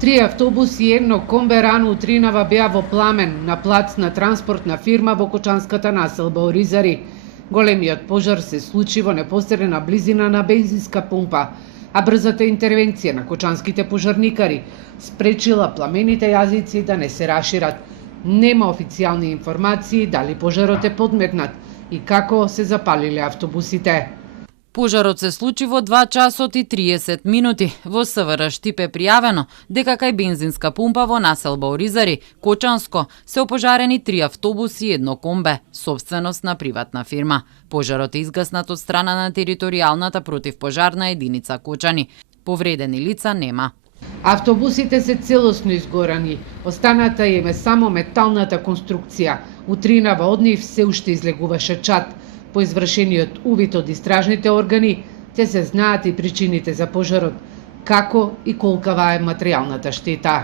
Три автобуси и едно комбе рано утринава беа во пламен на плац на транспортна фирма во Кочанската населба Оризари. Големиот пожар се случи во непосредна близина на бензинска пумпа, а брзата интервенција на кочанските пожарникари спречила пламените јазици да не се рашират. Нема официјални информации дали пожарот е подметнат и како се запалиле автобусите. Пожарот се случи во 2 часот и 30 минути. Во СВР Штип е пријавено дека кај бензинска пумпа во населба Оризари, Кочанско, се опожарени 3 автобуси и едно комбе, собственост на приватна фирма. Пожарот е изгаснат од страна на територијалната противпожарна единица Кочани. Повредени лица нема. Автобусите се целосно изгорани. Останата им е само металната конструкција. Утринава од нив се уште излегуваше чад. По извршениот увид од истражните органи, ќе се знаат и причините за пожарот, како и колкава е материјалната штета.